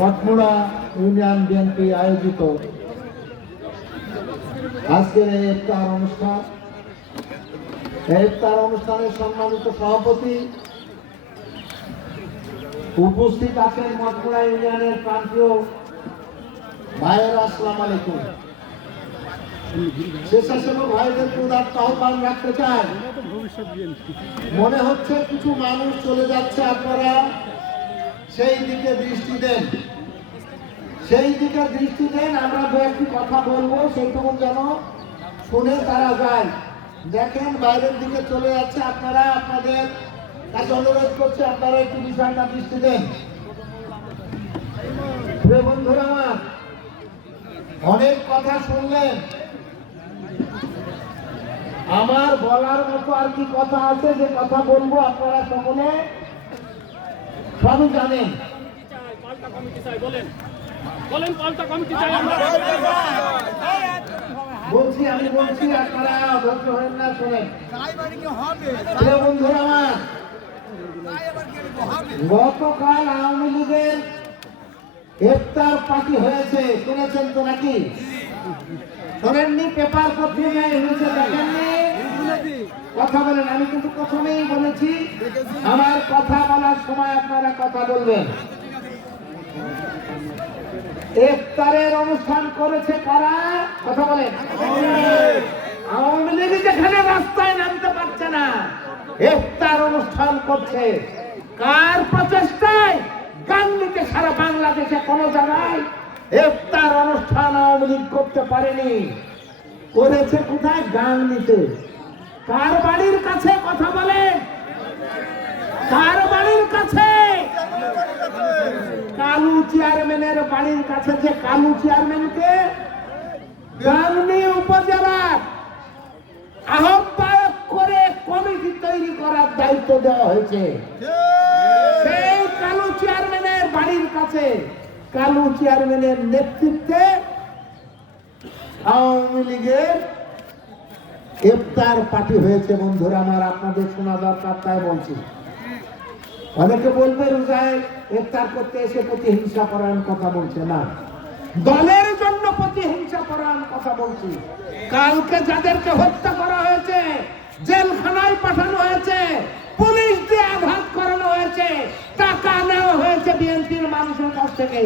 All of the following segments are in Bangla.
মঠমুড়া ইউনিয়ন বিএনপি আয়োজিত আজকের এই ইফতার অনুষ্ঠানের সম্মানিত সভাপতি উপস্থিত আছেন মঠমুড়া ইউনিয়নের প্রান্তীয় ভাইয়েরা, আসসালামু আলাইকুম। স্বেচ্ছাসেবক ভাইদেরকে উদাত্ত আহ্বান রাখতে চাই। মনে হচ্ছে কিছু মানুষ চলে যাচ্ছে, আপনারা সেই দিকে দৃষ্টি দেন। আমরা দু একটি কথা বলবো, সেইটুকু যেন শুনে তারা যায়। দেখেন বাইরের দিকে চলে যাচ্ছে, আপনারা আপনাদের কাছে অনুরোধ করছে আপনারা একটু বিষয়টা দৃষ্টি দেন। প্রিয় বন্ধুরা আমার, অনেক কথা শুনলেন, আমার বলার মতো আর কি কথা আছে যে কথা বলবো, আপনারা সকলে সবই জানেন। আমি বলছি আপনারা ধৈর্য হবেন না, শোনেন। বন্ধুরা আমার, গতকাল আওয়ামী লীগের ইফতার পার্টি হয়েছে, শুনেছেন তো নাকি? শোনেননি? পেপার পত্রিকায় হয়েছে, দেখেননি? কথা বলেন। আমি কিন্তু প্রথমেই বলেছি আমার কথা বলার সময় আপনারা কথা বলবেন। ইফতারের অনুষ্ঠান করেছে কারা? কথা বলেন। আওয়ামী লীগ যেখানে রাস্তায় নামতে পারছে না, ইফতার অনুষ্ঠান করছে কার প্রচেষ্টায়? গাংনীতে সারা বাংলাদেশে কোন জায়গায় ইফতার অনুষ্ঠান আওয়ামী লীগ করতে পারেনি। করেছে কোথায়? গাংনীতে। কার বাড়ির কাছে? কথা বলেন। কার বাড়ির কাছে? কালু চেয়ারম্যানের বাড়ির কাছে। যে কালু চেয়ারম্যানকে গাংনী উপজেলার আহ্বায়ক করে কমিটি তৈরি করার দায়িত্ব দেওয়া হয়েছে, সেই কালু চেয়ারম্যানের বাড়ির কাছে কালু চেয়ারম্যানের নেতৃত্বে আওয়ামী লীগের ইফতার পার্টি হয়েছে। বন্ধুরা আমার, আপনাদের শোনা দরকার, তাই বলছি। অনেকে বলবে রোজায় ইফতার করতে এসে প্রতিহিংসা পরায়ণ কথা বলছে না, দলের জন্য প্রতিহিংসা পরায়ণ কথা বলছি। কালকে যাদেরকে হত্যা করা হয়েছে, জেলখানায় পাঠানো হয়েছে, পুলিশ দিয়ে আঘাত করানো হয়েছে, টাকা নেওয়া হয়েছে বিএনপির মানুষের কাছ থেকে,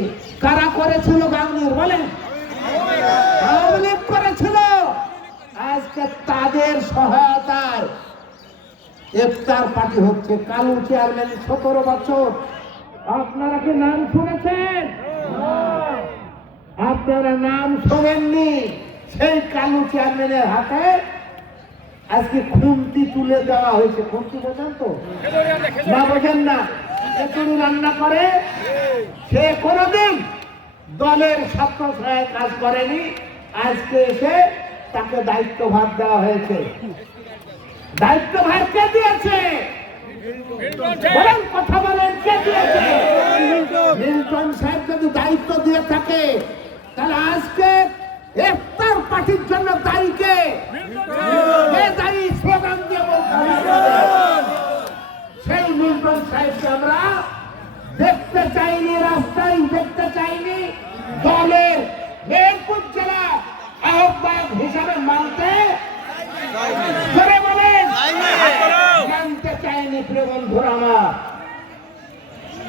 কারা করেছিল? গাংনীর বলেন, আওয়ামী লীগ করেছিল। আজকে তাদের সহায়তায় ইফতার পার্টি হচ্ছে। কালু চেয়ারম্যান 17 বছর। আপনারা কি নাম শুনেছেন? আপনারা নাম শোনেননি? সেই কালু চেয়ারম্যানের হাতে আজকে খুন্তি তুলে দেওয়া হয়েছে। খুন্তি বোঝেন তো? না বোঝেন না? খিচুড়ি রান্না করে সে কোনদিন দলের ছাত্র সহায় কাজ করেনি। আজকে এসে তাকে দায়িত্বভার দেওয়া হয়েছে। দায়িত্বভার কে দিয়েছে? বলেন, কথা বলেন, কে দিয়েছে? মিল্টন সাহেব যদি দায়িত্ব দিয়ে থাকে, তাহলে আজকে ইফতার পার্টির জন্য দায়ী কে? দায়ী স্লোগান দিয়ে বলতে হবে। সেই মিল্টন সাহেবকে আমরা দেখতে চাইনি, রাস্তায় দেখতে চাইনি, দলের মেহেরপুর জেলা আহ্বায়ক হিসাবে মানতে চাইনি। প্রিয় বন্ধুরা আমার,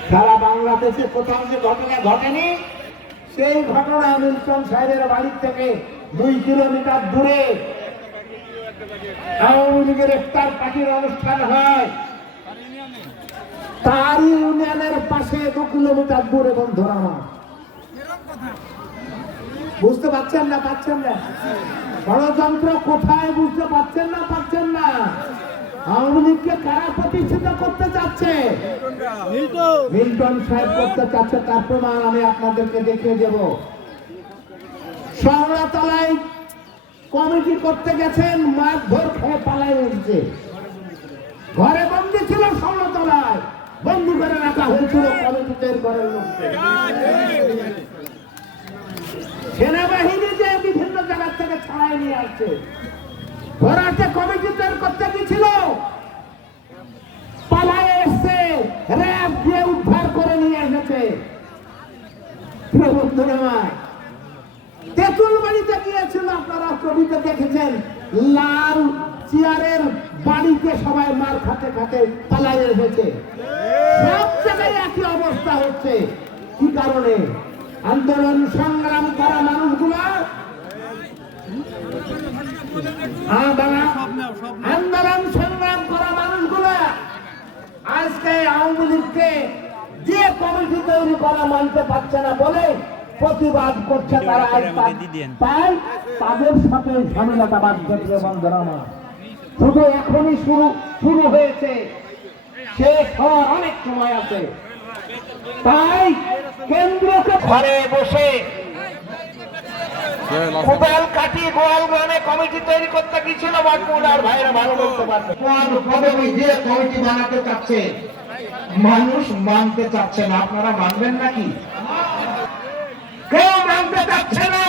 সারা বাংলাদেশে কোথাও যে ঘটনা ঘটেনি, সেই ঘটনা মিল্টন সাহেবের বাড়ির থেকে 2 কিলোমিটার দূরে আওয়ামী লীগের ইফতার পার্টির অনুষ্ঠান হয়, তার ইউনিয়নের পাশে 2 কিলোমিটার দূরে। বন্ধুরা আমার, বুঝতে পারছেন না? গণতন্ত্র কোথায়? বুঝতে পারছেন না? আওয়ামী লীগকে কারা প্রতিষ্ঠিত করতে চাচ্ছে? মিল্টন সাহেব করতে চাচ্ছে। তার প্রমাণ আমি আপনাদেরকে দেখিয়ে দেব। শহরতলায় কমিটি করতে গেছেন, মারধর খেয়ে পালায় এসেছে। ঘরে বন্দী ছিল, শহরতলায় বন্দী করে রাখা হয়েছিল কমিটিদের ঘরের লোককে। সেনাবাহিনী যে বিভিন্ন জায়গা থেকে ছাড়াই নিয়ে আসছে। ভরাটে কমিটি তৈরি করতে গেছিল, পালায় এসছে। বন্ধুরা আমার, তেঁতুল বাড়িতে গিয়েছিল, আপনারা ছবিতে দেখেছেন, লাল চেয়ারের বাড়িতে সবাই মার খাতে খাতে পালাই এসেছে। সব জায়গায় একই অবস্থা হচ্ছে। কি কারণে? আন্দোলন সংগ্রাম করা মানুষগুলা, আন্দোলন সংগ্রাম করা মানুষগুলা আজকে আওয়ামী লীগকে যে কমিটি তৈরি করা মানতে পারছে না বলে প্রতিবাদ করছে। তারা তাই তাদের সাথে ঝামেলাটা বাঁধবে। বন্ধুরা আমার, শুধু এখনই শুরু হয়েছে, শেষ হওয়ার অনেক সময় আছে। তাই কেন্দ্রকে ঘরে বসে কোদাল কাটি গোয়াল গ্রামে কমিটি তৈরি করতে গিয়েছিল বাটমুলার ভাইরা ভালো বলতে পারবে। যে কমিটি বানাতে চাচ্ছে মানুষ মানতে চাচ্ছে না, আপনারা মানবেন নাকি? কেউ মানতে চাচ্ছে না।